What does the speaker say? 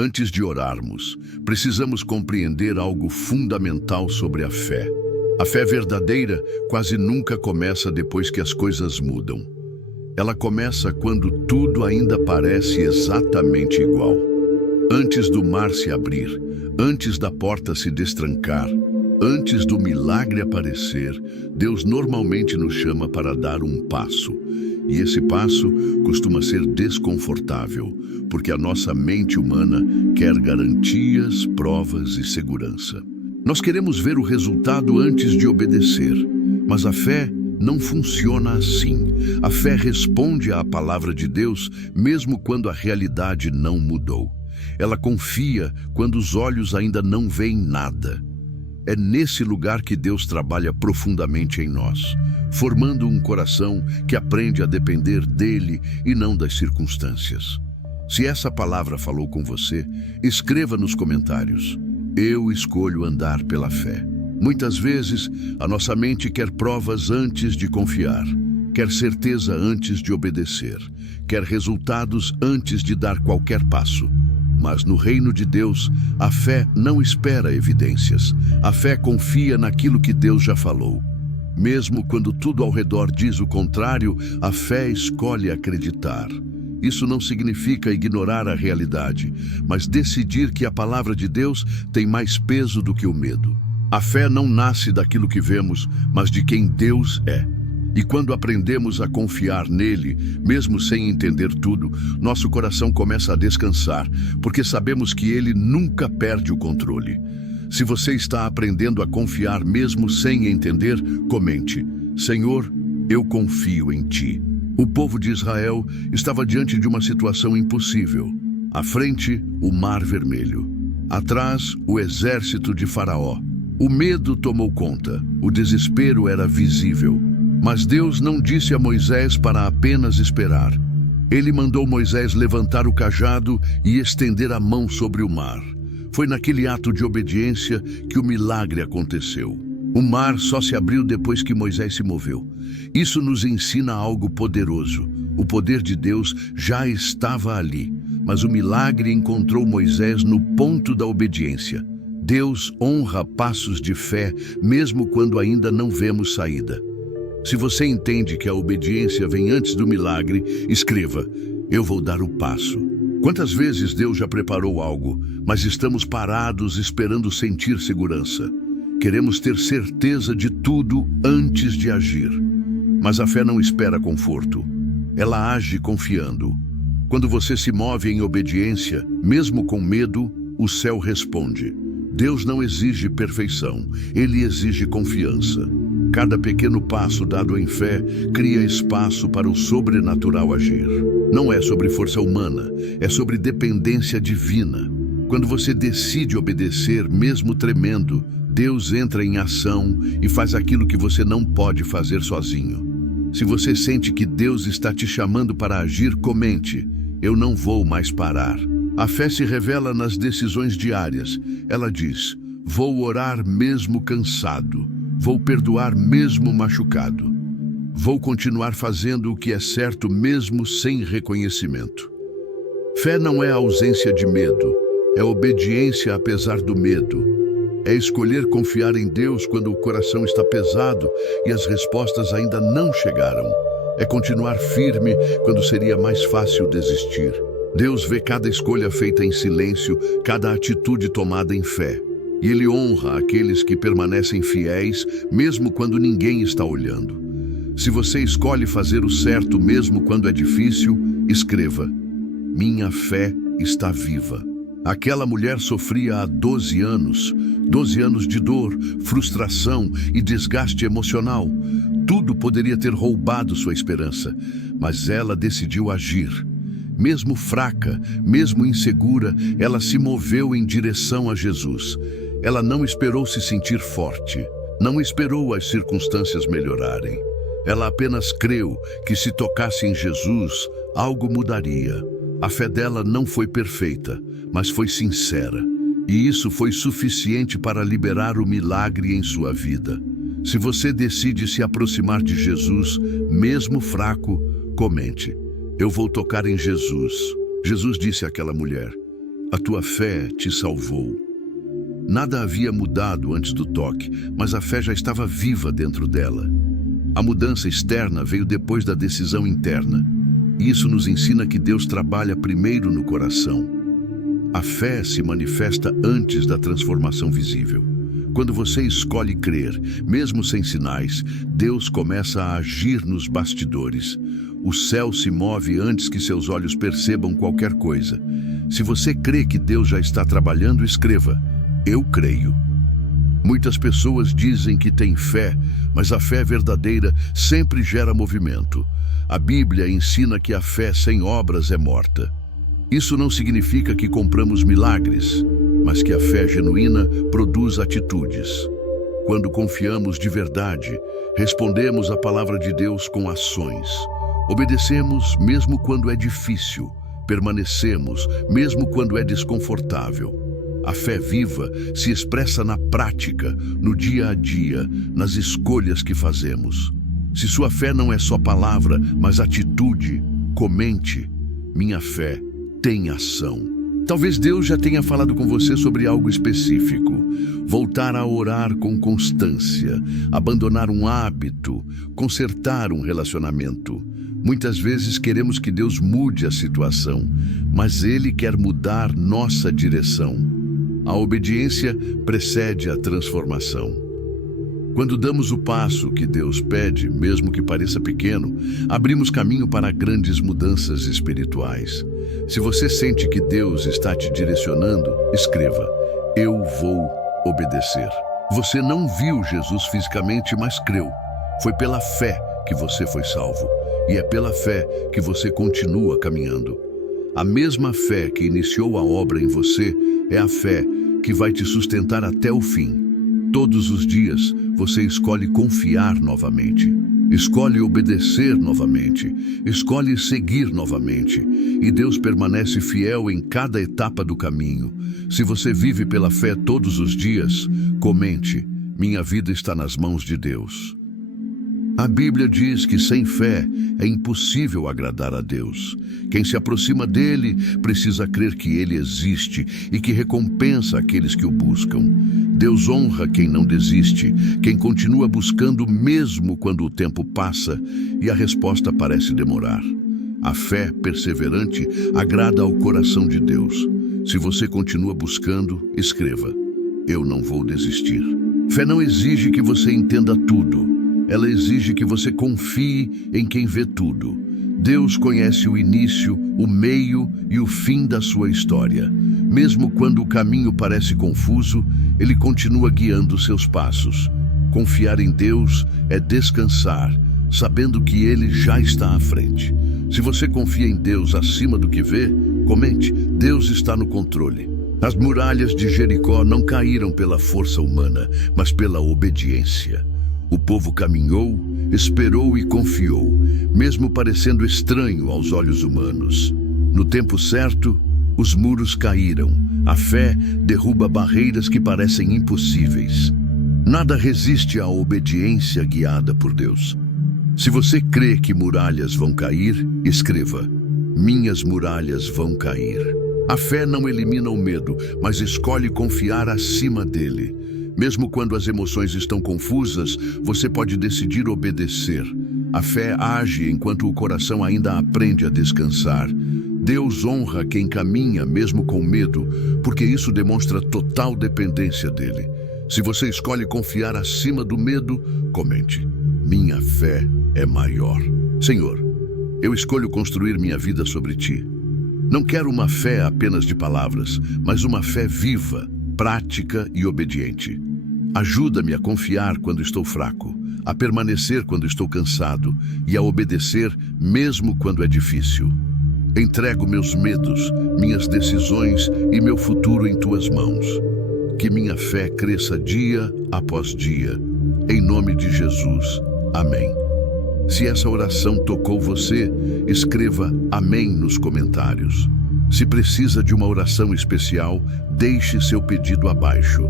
Antes de orarmos, precisamos compreender algo fundamental sobre a fé. A fé verdadeira quase nunca começa depois que as coisas mudam. Ela começa quando tudo ainda parece exatamente igual. Antes do mar se abrir, antes da porta se destrancar, antes do milagre aparecer, Deus normalmente nos chama para dar um passo. E esse passo costuma ser desconfortável, porque a nossa mente humana quer garantias, provas e segurança. Nós queremos ver o resultado antes de obedecer, mas a fé não funciona assim. A fé responde à palavra de Deus, mesmo quando a realidade não mudou. Ela confia quando os olhos ainda não veem nada. É nesse lugar que Deus trabalha profundamente em nós, formando um coração que aprende a depender dele e não das circunstâncias. Se essa palavra falou com você, escreva nos comentários: eu escolho andar pela fé. Muitas vezes, a nossa mente quer provas antes de confiar, quer certeza antes de obedecer, quer resultados antes de dar qualquer passo. Mas no reino de Deus, a fé não espera evidências. A fé confia naquilo que Deus já falou. Mesmo quando tudo ao redor diz o contrário, a fé escolhe acreditar. Isso não significa ignorar a realidade, mas decidir que a palavra de Deus tem mais peso do que o medo. A fé não nasce daquilo que vemos, mas de quem Deus é. E quando aprendemos a confiar nele, mesmo sem entender tudo, nosso coração começa a descansar, porque sabemos que ele nunca perde o controle. Se você está aprendendo a confiar mesmo sem entender, comente: Senhor, eu confio em ti. O povo de Israel estava diante de uma situação impossível. À frente, o Mar Vermelho. Atrás, o exército de Faraó. O medo tomou conta, o desespero era visível. Mas Deus não disse a Moisés para apenas esperar. Ele mandou Moisés levantar o cajado e estender a mão sobre o mar. Foi naquele ato de obediência que o milagre aconteceu. O mar só se abriu depois que Moisés se moveu. Isso nos ensina algo poderoso. O poder de Deus já estava ali, mas o milagre encontrou Moisés no ponto da obediência. Deus honra passos de fé, mesmo quando ainda não vemos saída. Se você entende que a obediência vem antes do milagre, escreva: eu vou dar o passo. Quantas vezes Deus já preparou algo, mas estamos parados esperando sentir segurança? Queremos ter certeza de tudo antes de agir. Mas a fé não espera conforto. Ela age confiando. Quando você se move em obediência, mesmo com medo, o céu responde. Deus não exige perfeição, ele exige confiança. Cada pequeno passo dado em fé cria espaço para o sobrenatural agir. Não é sobre força humana, é sobre dependência divina. Quando você decide obedecer, mesmo tremendo, Deus entra em ação e faz aquilo que você não pode fazer sozinho. Se você sente que Deus está te chamando para agir, comente: eu não vou mais parar. A fé se revela nas decisões diárias. Ela diz: vou orar mesmo cansado. Vou perdoar mesmo machucado. Vou continuar fazendo o que é certo mesmo sem reconhecimento. Fé não é ausência de medo, é obediência apesar do medo. É escolher confiar em Deus quando o coração está pesado e as respostas ainda não chegaram. É continuar firme quando seria mais fácil desistir. Deus vê cada escolha feita em silêncio, cada atitude tomada em fé. E Ele honra aqueles que permanecem fiéis, mesmo quando ninguém está olhando. Se você escolhe fazer o certo mesmo quando é difícil, escreva: minha fé está viva. Aquela mulher sofria há 12 anos de dor, frustração e desgaste emocional. Tudo poderia ter roubado sua esperança, mas ela decidiu agir. Mesmo fraca, mesmo insegura, ela se moveu em direção a Jesus. Ela não esperou se sentir forte, não esperou as circunstâncias melhorarem. Ela apenas creu que se tocasse em Jesus, algo mudaria. A fé dela não foi perfeita, mas foi sincera. E isso foi suficiente para liberar o milagre em sua vida. Se você decide se aproximar de Jesus, mesmo fraco, comente: eu vou tocar em Jesus. Jesus disse àquela mulher: A tua fé te salvou. Nada havia mudado antes do toque, mas a fé já estava viva dentro dela. A mudança externa veio depois da decisão interna. E isso nos ensina que Deus trabalha primeiro no coração. A fé se manifesta antes da transformação visível. Quando você escolhe crer, mesmo sem sinais, Deus começa a agir nos bastidores. O céu se move antes que seus olhos percebam qualquer coisa. Se você crê que Deus já está trabalhando, escreva: eu creio. Muitas pessoas dizem que têm fé, mas a fé verdadeira sempre gera movimento. A Bíblia ensina que a fé sem obras é morta. Isso não significa que compramos milagres, mas que a fé genuína produz atitudes. Quando confiamos de verdade, respondemos à palavra de Deus com ações. Obedecemos mesmo quando é difícil. Permanecemos mesmo quando é desconfortável. A fé viva se expressa na prática, no dia a dia, nas escolhas que fazemos. Se sua fé não é só palavra, mas atitude, comente: minha fé tem ação. Talvez Deus já tenha falado com você sobre algo específico. Voltar a orar com constância, abandonar um hábito, consertar um relacionamento. Muitas vezes queremos que Deus mude a situação, mas Ele quer mudar nossa direção. A obediência precede a transformação. Quando damos o passo que Deus pede, mesmo que pareça pequeno, abrimos caminho para grandes mudanças espirituais. Se você sente que Deus está te direcionando, escreva: eu vou obedecer. Você não viu Jesus fisicamente, mas creu. Foi pela fé que você foi salvo. E é pela fé que você continua caminhando. A mesma fé que iniciou a obra em você é a fé que vai te sustentar até o fim. Todos os dias você escolhe confiar novamente, escolhe obedecer novamente, escolhe seguir novamente. E Deus permanece fiel em cada etapa do caminho. Se você vive pela fé todos os dias, comente: minha vida está nas mãos de Deus. A Bíblia diz que sem fé é impossível agradar a Deus. Quem se aproxima dele precisa crer que ele existe e que recompensa aqueles que o buscam. Deus honra quem não desiste, quem continua buscando mesmo quando o tempo passa e a resposta parece demorar. A fé perseverante agrada ao coração de Deus. Se você continua buscando, escreva: eu não vou desistir. Fé não exige que você entenda tudo. Ela exige que você confie em quem vê tudo. Deus conhece o início, o meio e o fim da sua história. Mesmo quando o caminho parece confuso, Ele continua guiando seus passos. Confiar em Deus é descansar, sabendo que Ele já está à frente. Se você confia em Deus acima do que vê, comente: Deus está no controle. As muralhas de Jericó não caíram pela força humana, mas pela obediência. O povo caminhou, esperou e confiou, mesmo parecendo estranho aos olhos humanos. No tempo certo, os muros caíram. A fé derruba barreiras que parecem impossíveis. Nada resiste à obediência guiada por Deus. Se você crê que muralhas vão cair, escreva: minhas muralhas vão cair. A fé não elimina o medo, mas escolhe confiar acima dele. Mesmo quando as emoções estão confusas, você pode decidir obedecer. A fé age enquanto o coração ainda aprende a descansar. Deus honra quem caminha mesmo com medo, porque isso demonstra total dependência dele. Se você escolhe confiar acima do medo, comente: minha fé é maior. Senhor, eu escolho construir minha vida sobre ti. Não quero uma fé apenas de palavras, mas uma fé viva, prática e obediente. Ajuda-me a confiar quando estou fraco, a permanecer quando estou cansado e a obedecer mesmo quando é difícil. Entrego meus medos, minhas decisões e meu futuro em tuas mãos. Que minha fé cresça dia após dia. Em nome de Jesus. Amém. Se essa oração tocou você, escreva amém nos comentários. Se precisa de uma oração especial, deixe seu pedido abaixo.